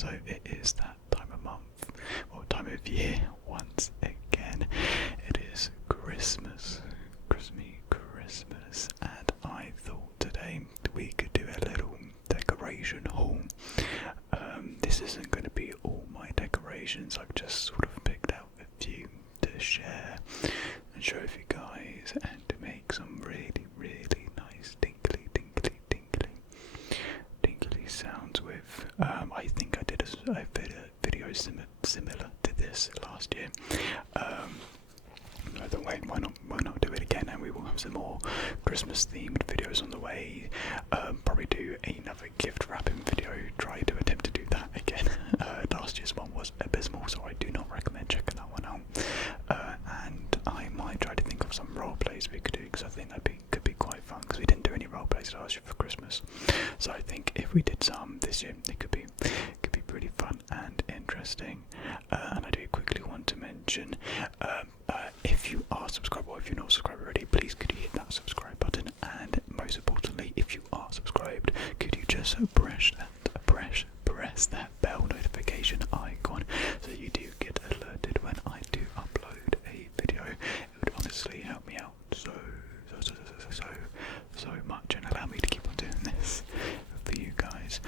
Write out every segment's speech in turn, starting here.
So it is that time of month, or time of year once again. It is Christmas, Christmas, and I thought today we could do a little decoration haul. This isn't going to be all my decorations, I've just sort of picked out a few to share and show you guys, and to make some really, really nice tinkly sounds with. I think I did a video similar to this last year. I thought, why not do it again, and we will have some more Christmas themed videos on the way. Probably do another gift wrapping video, try to attempt to do that again. Last year's one was abysmal, so I do not recommend checking that one out. And I might try to think of some role plays we could do, because I think that could be quite fun, because we didn't do any role plays last year for Christmas. So I think if we did some this year, it could be pretty fun and interesting. And I do quickly want to mention, if you are subscribed, or if you're not subscribed already, please could you hit that subscribe button, and most importantly, if you are subscribed, could you just press that bell notification icon so you do get alerted when I do upload a video. It would honestly help me out so much, and allow me to keep on doing this for you guys.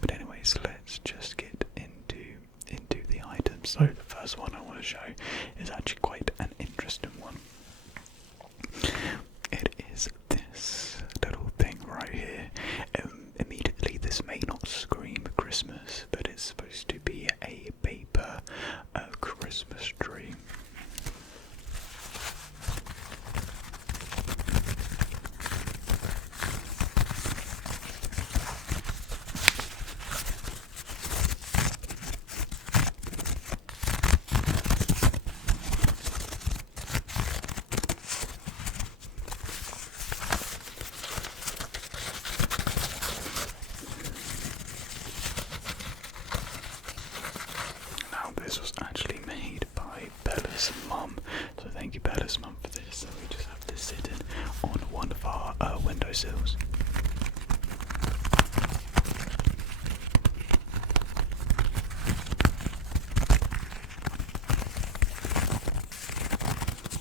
But anyways, let's just get into the items. So the first one I want to show is actually quite an interesting one. It is this little thing right here. Immediately, this may not scream Christmas, but it's supposed to be a paper Christmas tree. This was actually made by Bella's mum, so thank you Bella's mum for this. So we just have this sitting on one of our windowsills.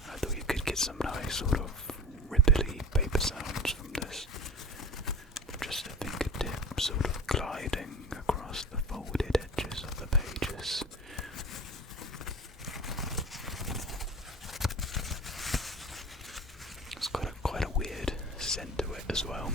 I thought you could get some nice sort of ripply paper sounds from this. Just a fingertip sort of gliding across the folded edges of the pages. It's got quite a weird scent to it as well.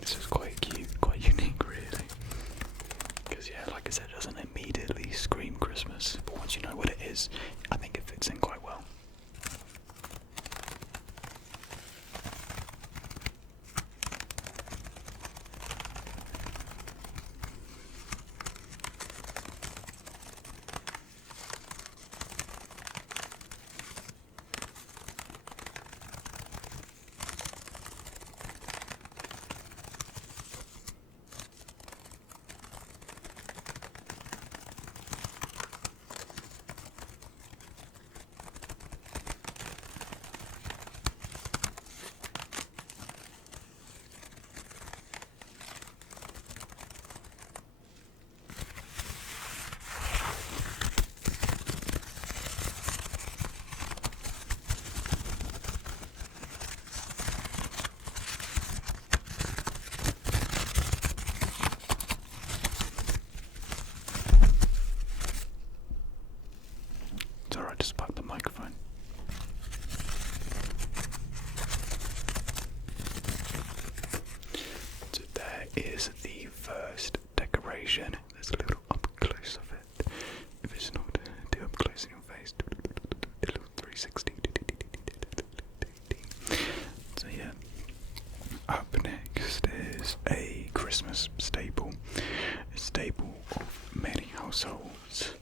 This is quite cute, quite unique really, because yeah, like I said, it doesn't immediately scream Christmas, but once you know what it is, I think it fits in quite well. Just pop the microphone. So there is the first decoration. There's a little up close of it. If it's not too up close in your face, a little 360. So yeah. Up next is a Christmas staple. A staple of many households.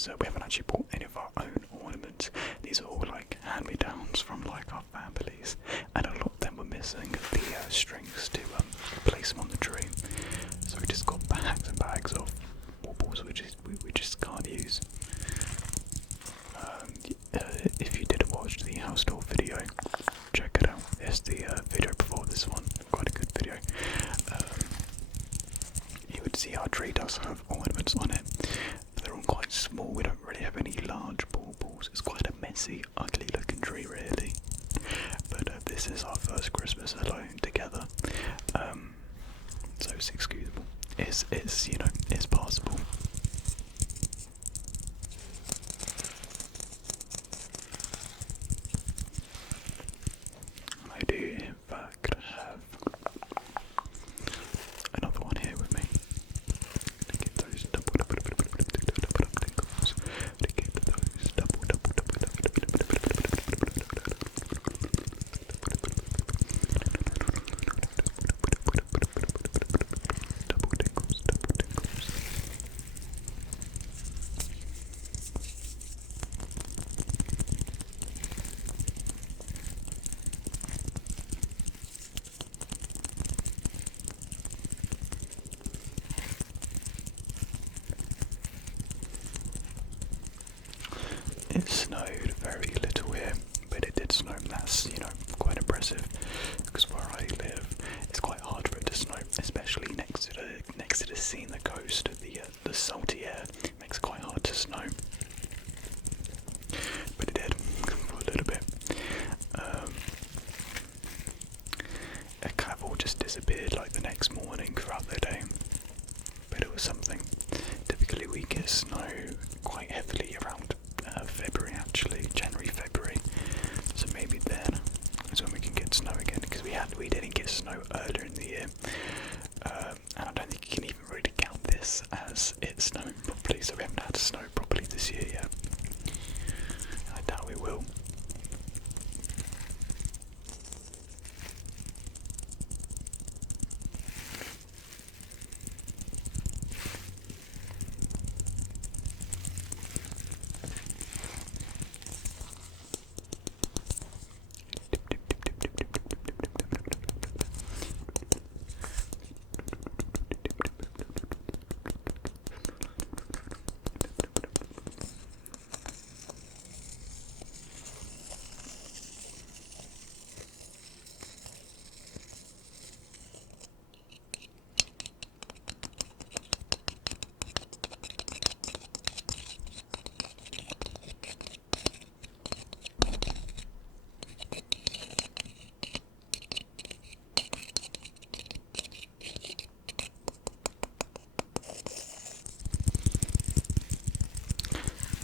because we haven't actually bought any of our own ornaments. These are all like hand-me-downs from like our families, and a lot of them were missing the strings to place them on the tree. So we just got bags and bags of baubles which we just can't use. If you didn't watch the house tour video, check it out. It's the video before this one, quite a good video. You would see our tree does have ornaments on it, but they're all quite small. We don't really have any large baubles. It's quite a messy, ugly looking tree really. But this is our first Christmas alone together, so it's excusable. It's you know, it's passable. I do in fact have another one here with me to get those double tingles. To get those double tingles. It snowed very little here, but it did snow, and that's, you know, quite impressive, because where I live, it's quite hard for it to snow, especially next to the sea and the coast. The salty air makes it quite hard to snow, but it did for a little bit. It kind of all just disappeared like the next morning throughout the day, but it was something. Typically we get snow quite heavily around February, actually, January, February, so maybe then is when we can get snow again, because we didn't get snow earlier in the year, and I don't think you can even really count this as it snowing properly, so we haven't had snow properly this year yet. I doubt we will.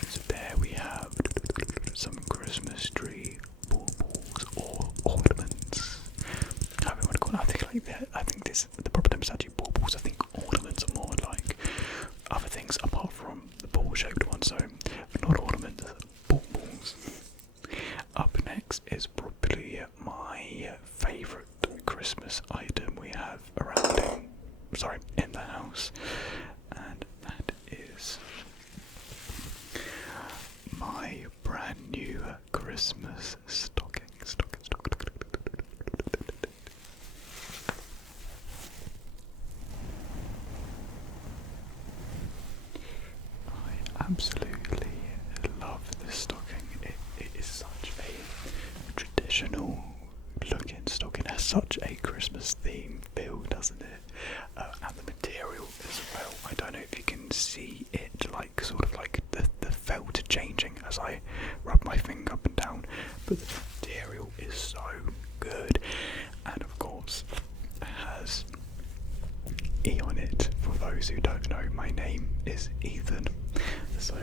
So there we have some Christmas tree baubles or ornaments. How do you want to call it? I think like that. I think the proper term is actually baubles. I think ornaments are more like other things apart from the ball-shaped ones. So not ornaments, baubles. Up next is probably my favourite Christmas item we have in the house, and that is my brand new Christmas stocking. I absolutely love this stocking. It is such a traditional looking stocking. It has such a Christmas theme feel, doesn't it? And the material as well. I don't know if you can see it, like sort of like the felt changing as I rub my finger up and down, but the material is so good, and of course it has E on it. For those who don't know, my name is Ethan, so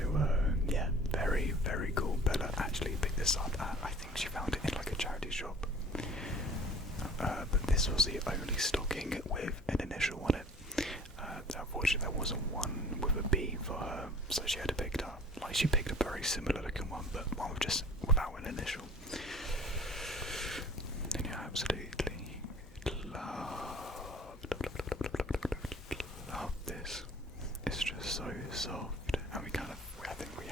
yeah, very, very cool. Bella actually picked this up at, I think she found it in like a charity shop, but this was the only stocking with an initial on it. Unfortunately there wasn't one with a B for her, so she had to pick it up. Like, she picked a very similar looking one, but one with just without an initial. And yeah, absolutely love this. It's just so soft, and I think we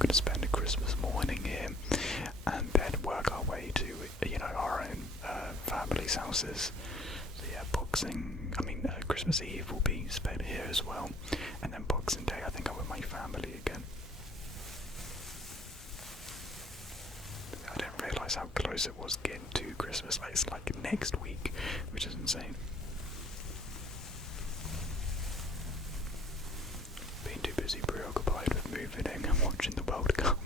going to spend a Christmas morning here, and then work our way to our own family's houses. So yeah, Christmas Eve will be spent here as well, and then Boxing Day I think I'm with my family again. I didn't realise how close it was getting to Christmas. It's like next week, which is insane. Being too busy preoccupied with moving in and watching the World Cup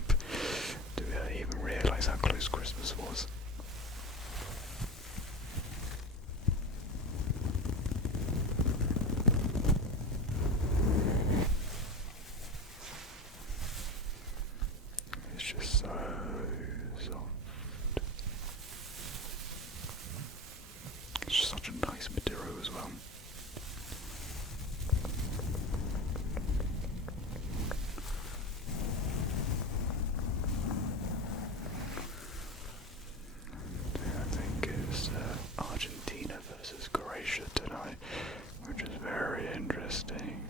to even realise how close Christmas was. It's just so soft. It's just such a nice material as well. I think it's Argentina versus Croatia tonight, which is very interesting.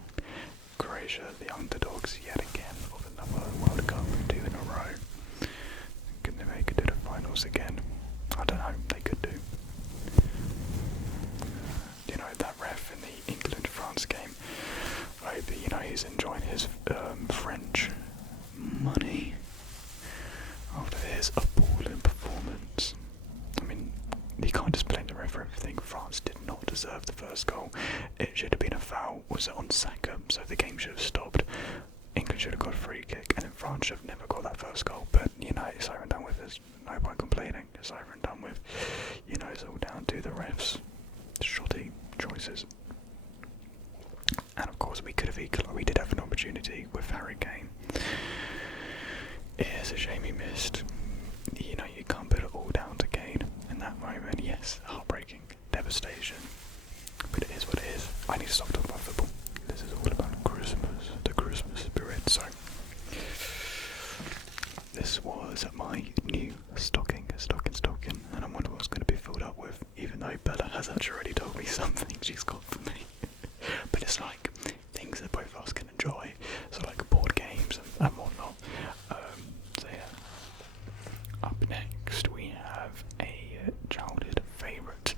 Croatia, the underdogs yet again of another World Cup, 2 in a row. Can they make it to the finals again? I don't know, they could do. That ref in the England-France game, I hope he's enjoying his French money after his appalling performance. I mean, you can't just blame the ref for everything. France did not deserve the first goal. It should have been a foul. Was it on Saka? So the game should have stopped. England should have got a free kick, and then France should have never got that first goal. But it's over and done with. There's no point complaining. It's over and done with. It's all down to the refs' shoddy choices. And of course, we did have an opportunity with Harry Kane. It's a shame he missed. You can't put it all down to Kane in that moment. Yes, heartbreaking, devastation. But it is what it is. I need to stop talking about football. This is all about Christmas, the Christmas spirit. So, this was my new stocking, and I'm wondering what's going to be filled up with, even though Bella has actually already told me something she's got for me. But it's like things that both of us can enjoy, so like board games and whatnot. So yeah. Up next we have a childhood favourite,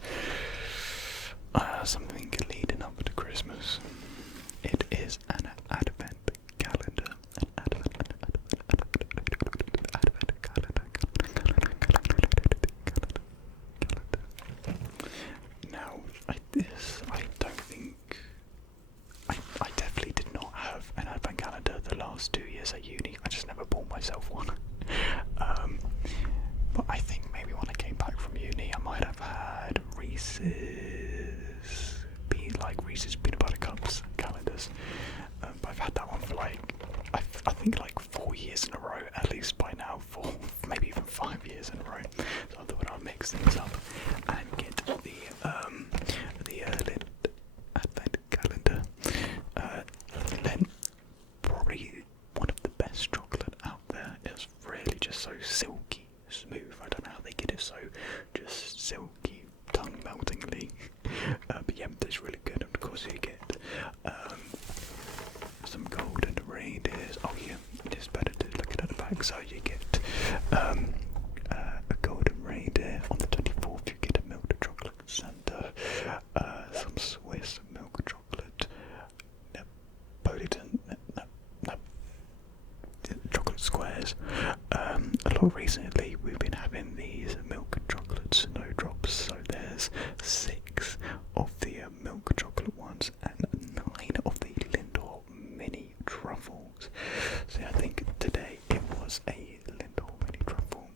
something leading up to Christmas. It is an advent calendar. Now, I definitely did not have an advent calendar the last 2 years at uni. I just never bought myself one. But I think maybe when I came back from uni, I might have had Reese's peanut butter cups calendars. But I've had that one for I think 4 years in a row, at least by now, 4, maybe even 5 years in a row. So I thought I'd mix things up and get the Lint advent calendar. Lint, probably one of the best chocolate out there. It's really just so silky smooth. I don't know how they get it so just silky, tongue meltingly. But yeah, it's really good. And of course you get some golden reindeers. Oh yeah, it's better to look at the back. So you get a golden reindeer. On the 24th you get a milk chocolate Santa, some Swiss milk chocolate, Napolitan, chocolate squares. A lot recently we've been having these milk chocolate snowdrops. So there's 6 of the milk chocolate ones and 9 of the Lindor mini truffles. So I think today it was a Lindor mini truffle.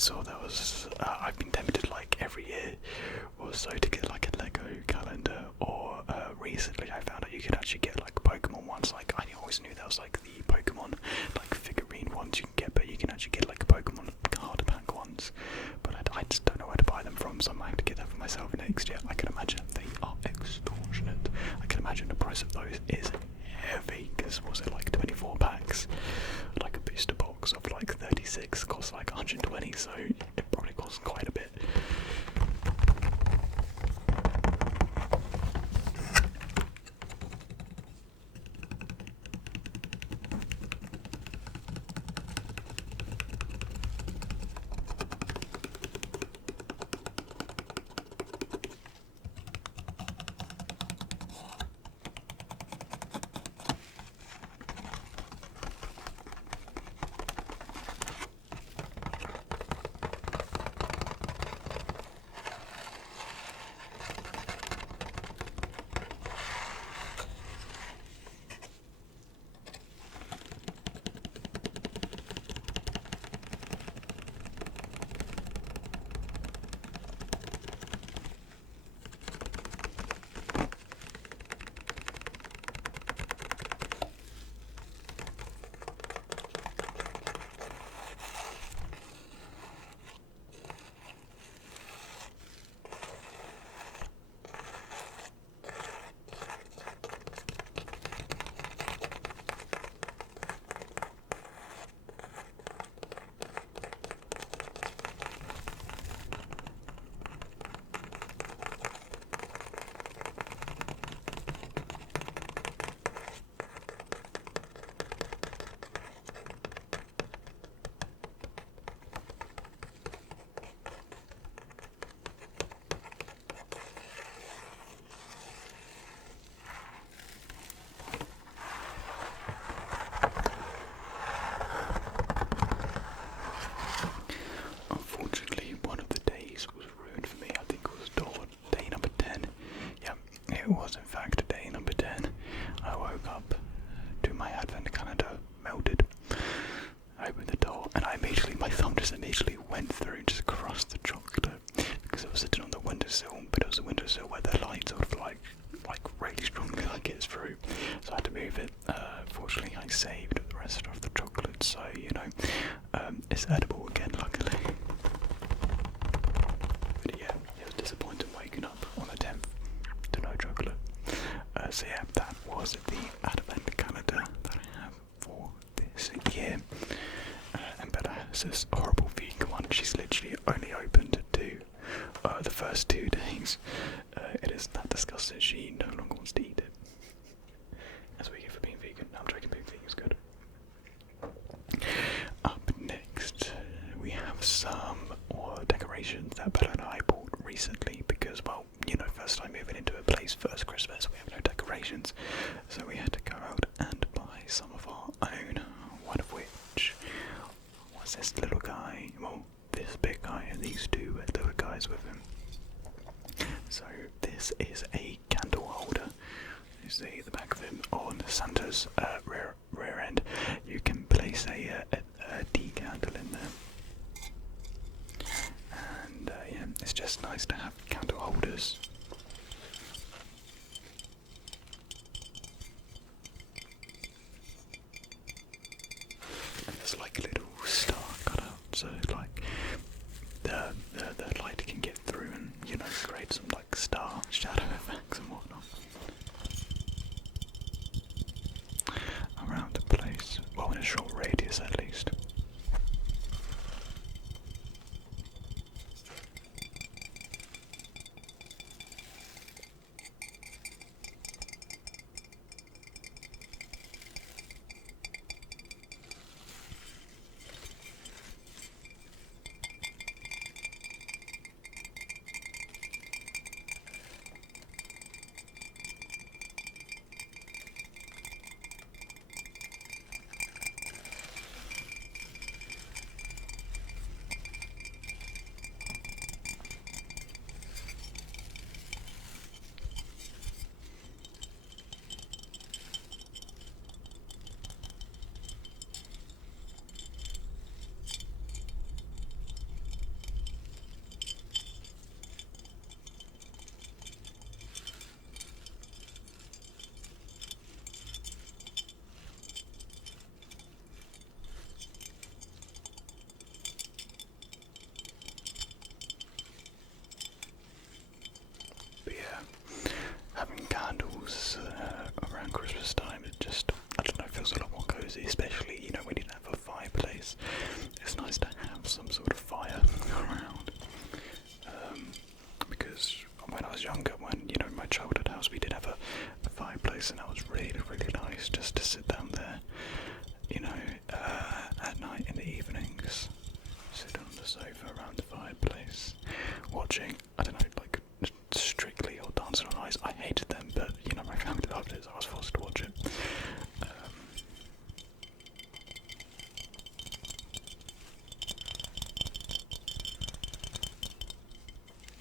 saw there was, I've been tempted like every year or so to get like a Lego calendar, or recently I found out you could actually get like Pokemon ones. Like I always knew there was like the Pokemon like figurine ones you can get, but you can actually get like Pokemon card pack ones. But I just don't know where to buy them from, so I might have to get that for myself next year. I can imagine they are extortionate. I can imagine the price of those is heavy, because was it like 24 packs? Like a booster box of like 36 costs like 120, so it probably costs quite a bit. Unfortunately, one of the days was ruined for me. I think it was day number 10. Yeah, it was in fact day number 10. I woke up to my advent calendar melted. I opened the door and my thumb just immediately went through and just crossed the chocolate, because it was sitting on the windowsill, but it was a windowsill where the light sort of like really strongly like gets through, so I had to move it. Fortunately I saved the rest of the chocolate, so it's edible again, luckily. But yeah, it was disappointing waking up on the 10th to no chocolate. So yeah, that was the advent calendar that I have for this year. And Bella has this horrible vegan one. She's literally only opened to the first 2 days. It is that disgusting, she no longer wants to eat it. As we get for being vegan. I'm joking, being vegan is good. Up next, we have some decorations that Bella and I bought recently, because, well, first time moving into a place, first Christmas, we have no decorations, so we had to go out and buy some of our own, one of which was this little guy, well, this big guy and these 2 little guys with him. So this is a candle holder. You see the back of him on Santa's rear end. You can place a decantle in there, and yeah, it's just nice to have candle holders. And there's like a little star cut out, so like the light can get through and create some like star shadow effects and whatnot around the place, well, in a short radius at least. fireplace, and that was really, really nice just to sit down there, you know, at night in the evenings, sit on the sofa around the fireplace, watching, I don't know, like Strictly or Dancing on Ice. I hated them, but you know, my family loved it, so I was forced to watch it.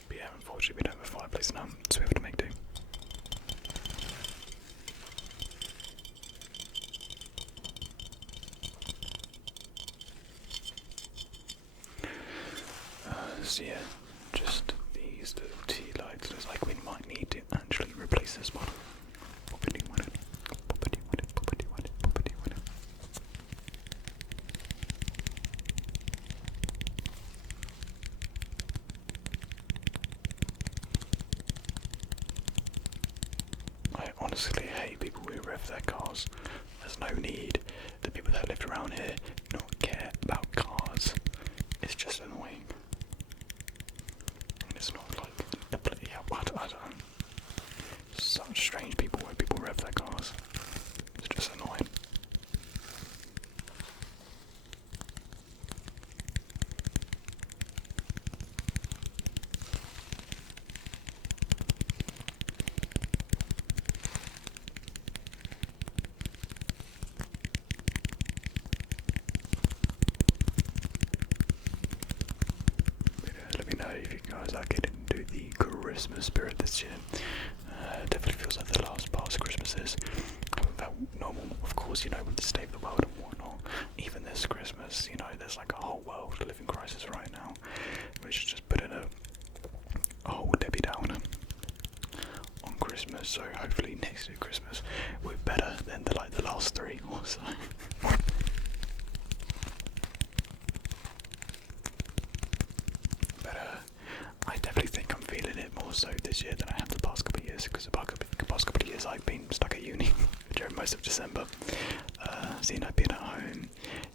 But yeah, unfortunately we don't have a fireplace now, so we have to make do. So yeah, just these little tea lights. Looks like we might need to actually replace this one. I honestly hate people who rev their cars. There's no need. The people that live around here not care about cars. It's just annoying. And it's not like I don't know. Such strange people where people rev their cars. It's just annoying. Let me know if you guys are getting into the Christmas spirit this year. Definitely feels like the last past Christmases felt normal. Of course, you know, with the state of the world and whatnot. Even this Christmas, you know, there's like a whole world living crisis right now, which is just putting a whole Debbie Downer on Christmas. So hopefully next year Christmas we're better than the last three or so. But I definitely think I'm feeling it more so this year than I have the past couple of years, because the past couple of years I've been stuck at uni during most of December. So, you know, being at home,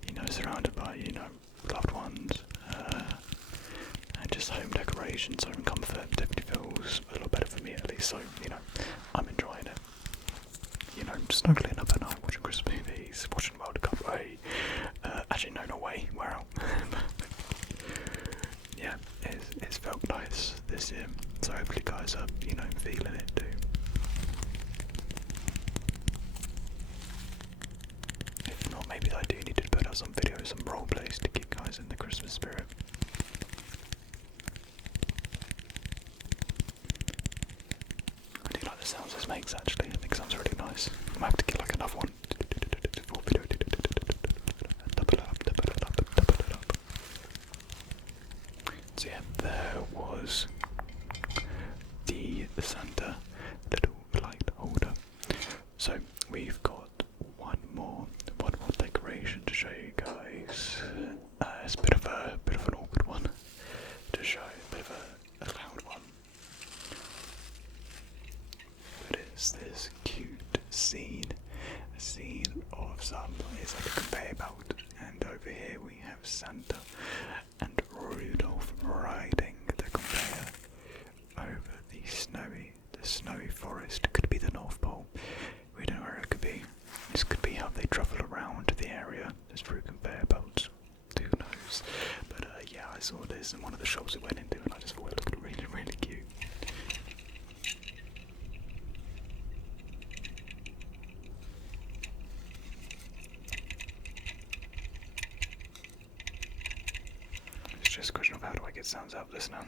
you know, surrounded by, you know, loved ones, and just home decorations, home comfort definitely feels a lot better for me at least. So, you know, I'm enjoying it. You know, snuggling up at night, watching Christmas movies, watching World Cup. Actually, no, not way. We're out. Yeah, it's felt nice this year. So hopefully, guys are, you know, feeling it too. If not, maybe I do need to put out some videos, some role plays to get guys in the Christmas spirit. I do like the sounds this makes actually. I think it sounds really nice. I might have to get like another one. So yeah, there was the Santa little light holder. So we've got one more decoration to show you guys. It's a bit of an awkward one to show, a bit of a loud one. But it's this cute scene, a scene of some, it's like a conveyor belt, and over here we have Santa and Rudolph riding the conveyor over the snowy forest. Could be the North Pole. We don't know where it could be. This could be how they travel around the area. There's through conveyor belts. Who knows? But yeah, I saw this in one of the shops we went into, and I just thought it looked really, really cute. It's just a question of how do I get sounds out of this now.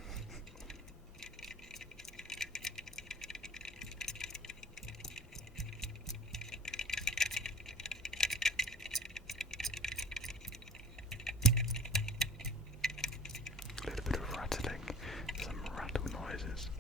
A little bit of rattling, some rattle noises.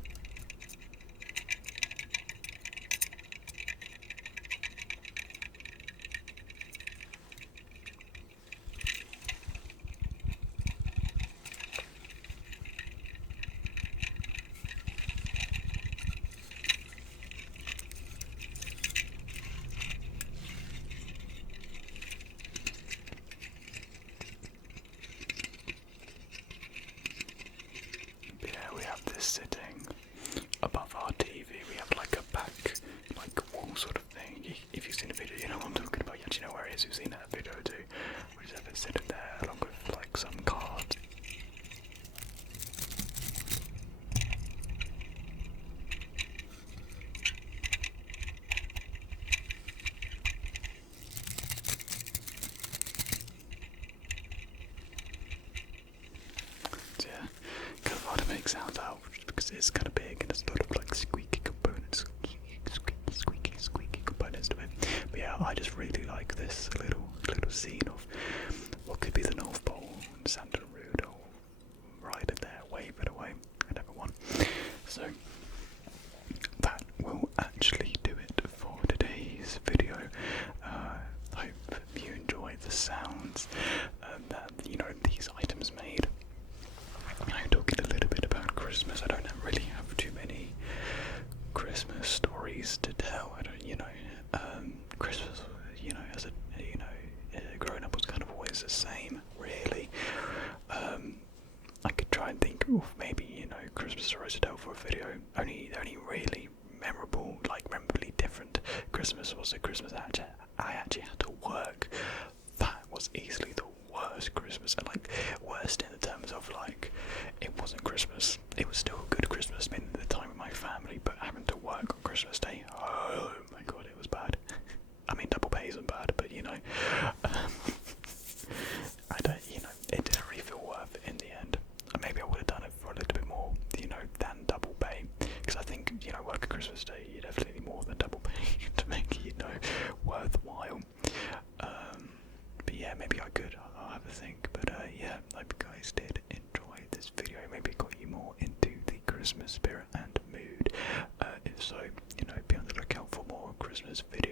seen the video, you know what I'm talking about. You actually know where it is. You've seen that video too. We just have it sitting there along with like some cards. So yeah, kind of hard to make sounds out because it's kind of big and there's a lot of like squeaky components, squeaky components to it. But yeah, I just really like this little scene of what could be the North Pole, Santa and Rudolph right in there, wave it away at everyone. So that will actually do it for today's video. Hope you enjoyed the sounds that these items made. I'm talking a little bit about Christmas. I don't really have too many Christmas stories to tell. I don't, Christmas, as a, growing up was kind of always the same, really. I could try and think of maybe, Christmas stories to tell for a video. The only really memorable, memorably different Christmas was the Christmas I actually had to work. That was easily the worst Christmas, and worst in the terms of it wasn't Christmas. It was still a good Christmas, spending the time with my family, but having to work on Christmas Day, oh my god, it was bad. I mean, double pay isn't bad, but I don't, it didn't really feel worth it in the end. Maybe I would have done it for a little bit more, than double pay, because I think, working Christmas Day, you definitely need more than double pay to make it, worthwhile. But yeah, maybe I could. I'll have a think. But yeah, I hope you guys did enjoy this video. Maybe it got you more into the Christmas spirit and mood. If so, be on the lookout for more Christmas videos.